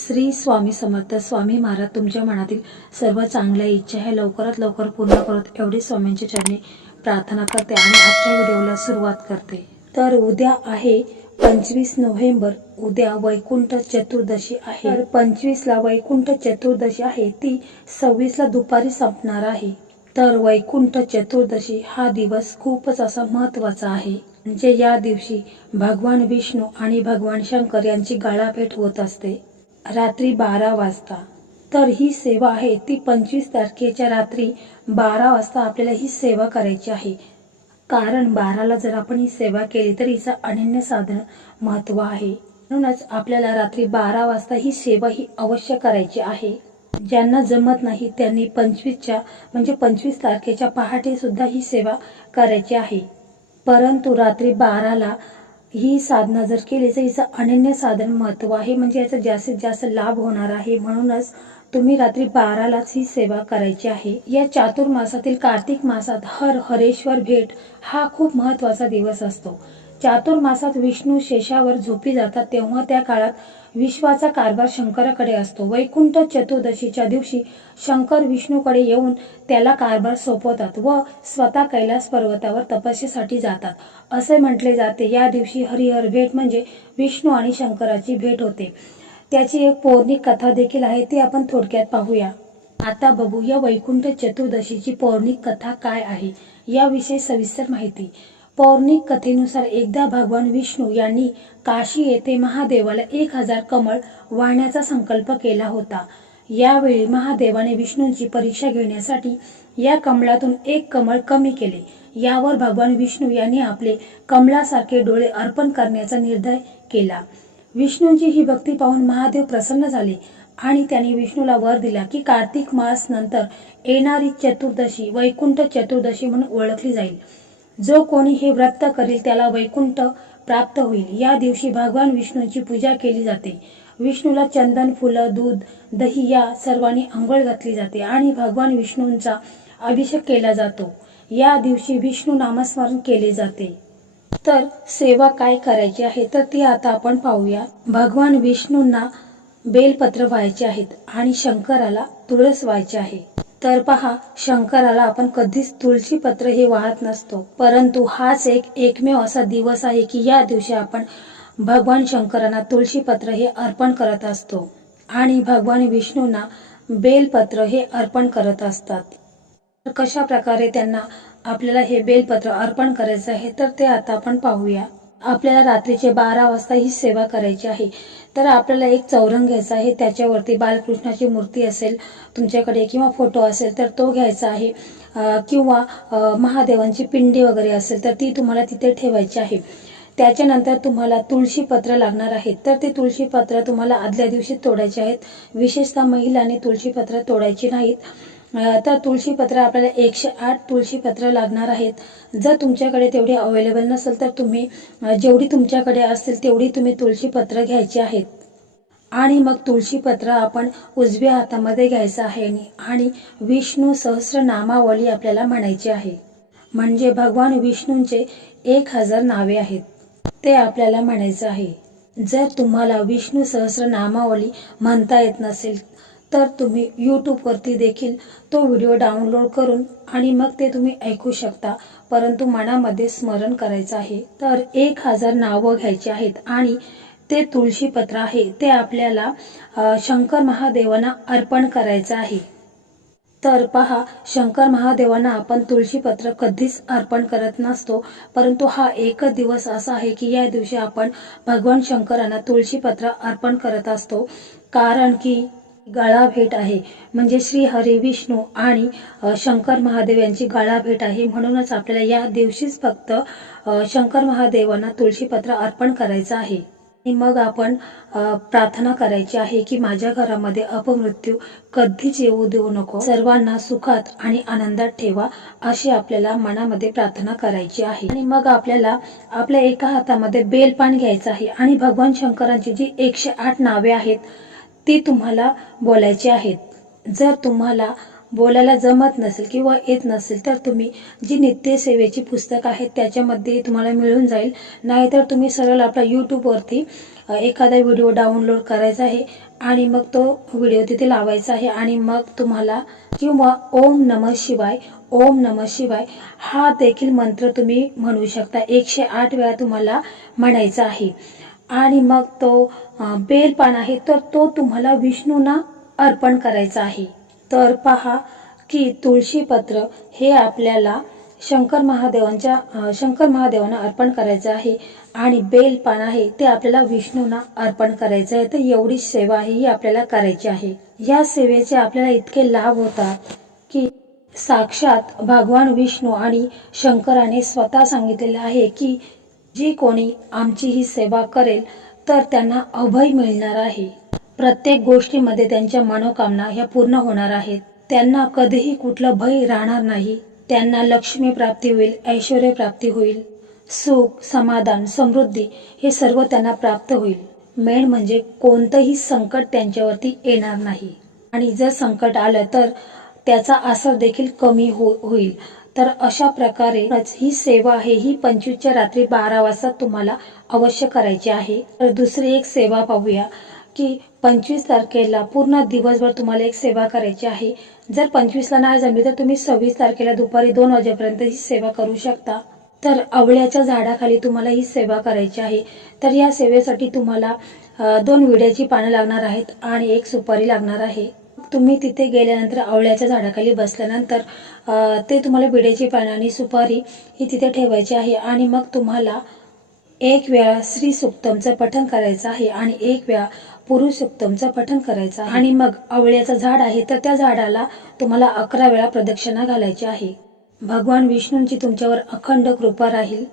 श्री स्वामी समर्थ. स्वामी महाराज तुमच्या मनातील सर्व चांगल्या इच्छा हे लवकरात लवकर पूर्ण करत एवढी स्वामींच्या चरणी प्रार्थना करते आणि आजच्या व्हिडिओला सुरुवात करते. तर उद्या आहे 25 नोव्हेंबर. उद्या वैकुंठ चतुर्दशी आहे. तर 25 ला वैकुंठ चतुर्दशी आहे, ती 26 ला दुपारी संपणार आहे. तर वैकुंठ चतुर्दशी हा दिवस खूपच असा महत्त्वाचा आहे. म्हणजे या दिवशी भगवान विष्णू आणि भगवान शंकर यांची गाळाभेट होत असते रात्री 12 वाजता. तर ही सेवा आहे ती 25 तारखेच्या रात्री 12 वाजता आपल्याला ही सेवा करायची आहे. कारण 12ला जर आपण ही सेवा केली तर हिचं अनन्यसाधारण महत्त्व आहे. म्हणूनच आपल्याला रात्री 12 वाजता ही सेवा ही अवश्य करायची आहे. ज्यांना जमत नाही त्यांनी 25 तारखेच्या पहाटे सुद्धा ही सेवा करायची आहे. परंतु रात्री 12ला ही साधना जर केली तर हिचं अनन्यसाधारण महत्त्व आहे. म्हणजे याचा जास्तीत जास्त लाभ होणार आहे. म्हणूनच तुम्ही रात्री 12लाच ही सेवा करायची आहे. या चातुर्मासातील कार्तिक मासात हरेश्वर भेट हा खूप महत्त्वाचा दिवस असतो. चातुर्मासात विष्णू शेषावर झोपी जातात तेव्हा त्या काळात विश्वाचा कारभार शंकराकडे असतो. वैकुंठ चतुर्दशीच्या दिवशी शंकर विष्णूकडे येऊन त्याला कारभार सोपवतात व स्वतः कैलास पर्वतावर तपस्येसाठी जातात असे म्हटले जाते. या दिवशी हरिहर भेट म्हणजे विष्णू आणि शंकराची भेट होते. त्याची एक पौराणिक कथा देखील आहे, ती आपण थोडक्यात पाहूया. आता बघू या वैकुंठ चतुर्दशीची पौराणिक कथा काय आहे याविषयी सविस्तर माहिती. पौराणिक कथेनुसार एकदा भगवान विष्णू यांनी काशी येथे महादेवाला 1000 कमळ वाहण्याचा संकल्प केला होता. यावेळी महादेवाने विष्णूंची परीक्षा घेण्यासाठी या कमळातून एक कमळ कमी केले. यावर भगवान विष्णू यांनी आपले कमळासारखे डोळे अर्पण करण्याचा निर्णय केला. विष्णूंची ही भक्ती पाहून महादेव प्रसन्न झाले आणि त्यांनी विष्णूला वर दिला की कार्तिक मास नंतर येणारी चतुर्दशी वैकुंठ चतुर्दशी म्हणून ओळखली जाईल. जो कोणी हे व्रत करेल त्याला वैकुंठ प्राप्त होईल. या दिवशी भगवान विष्णूंची पूजा केली जाते. विष्णूला चंदन, फुलं, दूध, दही या सर्वांनी अंघोळ घातली जाते आणि भगवान विष्णूंचा अभिषेक केला जातो. या दिवशी विष्णू नामस्मरण केले जाते. तर सेवा काय करायची आहे तर ती आता आपण पाहूया. भगवान विष्णूंना बेलपत्र व्हायचे आहेत आणि शंकराला तुळस व्हायचे आहे. तर पहा, शंकराला आपण कधीच तुळशी पत्र हे वाहत नसतो, परंतु हाच एकमेव असा दिवस आहे की या दिवशी आपण भगवान शंकरांना तुळशी पत्र हे अर्पण करत असतो आणि भगवान विष्णूंना बेलपत्र हे अर्पण करत असतात. तर कशा प्रकारे त्यांना आपल्याला हे बेलपत्र अर्पण करायचं आहे तर ते आता आपण पाहूया. आपल्याला रात्रीचे 12 वाजता ही सेवा करायची आहे. तर आपल्याला एक चौरंग घ्यायचा आहे, त्याच्यावरती बालकृष्णाची मूर्ती असेल तुमच्याकडे किंवा फोटो असेल तर तो घ्यायचा आहे, किंवा महादेवांची पिंडी वगैरे असेल तर ती तुम्हाला तिथे ठेवायची आहे. त्याच्यानंतर तुम्हाला तुळशी पत्र लागणार आहेत. तर ते तुळशी पत्र तुम्हाला आदल्या दिवशी तोडायचे आहेत. विशेषतः महिलांनी तुळशी पत्र तोडायची नाहीत. तर तुळशी पत्र आपल्याला 108 तुळशी पत्र लागणार आहेत. जर तुमच्याकडे तेवढे अवेलेबल नसेल तर तुम्ही जेवढी तुमच्याकडे असतील तेवढी तुम्ही तुळशी पत्र घ्यायची आहेत. आणि मग तुळशी पत्र आपण उजव्या हातामध्ये घ्यायचं आहे आणि विष्णू सहस्रनामावली आपल्याला म्हणायची आहे. म्हणजे भगवान विष्णूंचे 1000 नावे आहेत ते आपल्याला म्हणायचं आहे. जर तुम्हाला विष्णू सहस्रनामावली म्हणता येत नसेल तर तुम्ही यूट्यूबवरती देखील तो व्हिडिओ डाउनलोड करून आणि मग ते तुम्ही ऐकू शकता, परंतु मनामध्ये स्मरण करायचं आहे. तर 1000 नावं घ्यायची आहेत आणि ते तुळशी पत्र आहे ते आपल्याला शंकर महादेवांना अर्पण करायचं आहे. तर पहा, शंकर महादेवांना आपण तुळशी पत्र कधीच अर्पण करत नसतो, परंतु हा एकच दिवस असा आहे की या दिवशी आपण भगवान शंकरांना तुळशी पत्र अर्पण करत असतो. कारण की गाळाभेट आहे, म्हणजे श्री हरी विष्णू आणि शंकर महादेव यांची गाळाभेट आहे. म्हणूनच आपल्याला या दिवशीच फक्त शंकर महादेवांना तुळशी पत्र अर्पण करायचं आहे. आणि मग आपण प्रार्थना करायची आहे की माझ्या घरामध्ये अपमृत्यू कधीच येऊ देऊ नको, सर्वांना सुखात आणि आनंदात ठेवा, अशी आपल्याला मनामध्ये प्रार्थना करायची आहे. आणि मग आपल्याला आपल्या एका हातामध्ये बेलपान घ्यायचं आहे आणि भगवान शंकरांची जी 108 नावे आहेत ती तुम्हाला बोलायची आहेत. जर तुम्हाला बोलायला जमत नसेल किंवा येत नसेल तर तुम्ही जी नित्यसेवेची पुस्तक आहेत त्याच्यामध्ये तुम्हाला मिळून जाईल. नाहीतर तुम्ही सरळ आपला यूट्यूबवरती एखादा व्हिडिओ डाउनलोड करायचा आहे आणि मग तो व्हिडिओ तिथे लावायचा आहे आणि मग तुम्हाला किंवा ओम नमः शिवाय, ओम नमः शिवाय हा देखील मंत्र तुम्ही म्हणू शकता. 108 वेळा तुम्हाला म्हणायचा आहे. आणि मग तो बेलपान आहे तर तो तुम्हाला विष्णूंना अर्पण करायचा आहे. तर पहा की तुळशीपत्र हे आपल्याला शंकर महादेवांना अर्पण करायचं आहे आणि बेलपान आहे ते आपल्याला विष्णूंना अर्पण करायचं आहे. तर एवढी सेवा ही आपल्याला करायची आहे. या सेवेचे आपल्याला इतके लाभ होतात की साक्षात भगवान विष्णू आणि शंकराने स्वतः सांगितलेले आहे की जी कोणी आमची ही सेवा करेल तर त्यांना अभय मिळणार आहे. प्रत्येक गोष्टीमध्ये त्यांच्या मनोकामना ह्या पूर्ण होणार आहेत. त्यांना कधीही कुठलं भय राहणार नाही. त्यांना लक्ष्मी प्राप्ती होईल, ऐश्वर्य प्राप्ती होईल, सुख, समाधान, समृद्धी हे सर्व त्यांना प्राप्त होईल. मेन म्हणजे कोणतंही संकट त्यांच्यावरती येणार नाही आणि जर संकट आलं तर त्याचा असर देखील कमी होईल. तर अशा प्रकारे ही सेवा आहे ही 25च्या रात्री 12 वाजता तुम्हाला अवश्य करायची आहे. तर दुसरी एक सेवा पाहूया की 25 तारखेला पूर्ण दिवसभर तुम्हाला एक सेवा करायची आहे. जर 25ला नाही जमली तर तुम्ही 26 तारखेला दुपारी 2 वाजेपर्यंत ही सेवा करू शकता. तर आवळ्याच्या झाडाखाली तुम्हाला ही सेवा करायची आहे. तर या सेवेसाठी तुम्हाला 2 विड्याची पानं लागणार आहेत आणि 1 सुपारी लागणार आहे. तुम्ही तिथे गेल्यानंतर आवळ्याच्या झाडाखाली बसल्यानंतर ते तुम्हाला विड्याची पानं आणि सुपारी ही तिथे ठेवायची आहे आणि मग तुम्हाला 1 वेळा श्री सुक्तमचं पठण करायचं आहे आणि 1 वेळा पुरुष सुक्तमचं पठण करायचं आहे. आणि मग आवळ्याचं झाड आहे तर त्या झाडाला तुम्हाला 11 वेळा प्रदक्षिणा घालायची आहे. भगवान विष्णूंची तुमच्यावर अखंड कृपा राहील.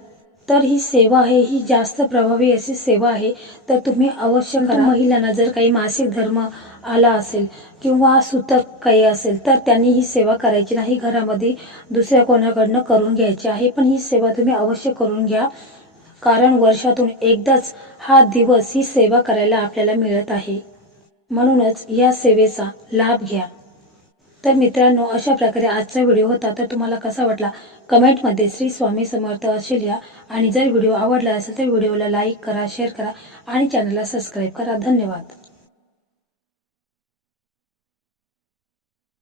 तर ही सेवा आहे ही जास्त प्रभावी अशी सेवा आहे. तर तुम्ही अवश्य करा. महिलांना जर काही मासिक धर्म आला असेल किंवा सुतक काही असेल तर त्यांनी ही सेवा करायची नाही. घरामध्ये दुसऱ्या कोणाकडनं करून घ्यायची आहे. पण ही सेवा तुम्ही अवश्य करून घ्या. कारण वर्षातून एकदाच हा दिवस ही सेवा करायला आपल्याला मिळत आहे. म्हणूनच या सेवेचा लाभ घ्या. तर मित्रांनो, अशा प्रकारे आजचा व्हिडिओ होता. तर तुम्हाला कसा वाटला कमेंटमध्ये श्री स्वामी समर्थ असे लिहा. आणि जर व्हिडिओ आवडला असेल तर व्हिडिओला लाईक करा, शेअर करा आणि चॅनलला सबस्क्राईब करा. धन्यवाद.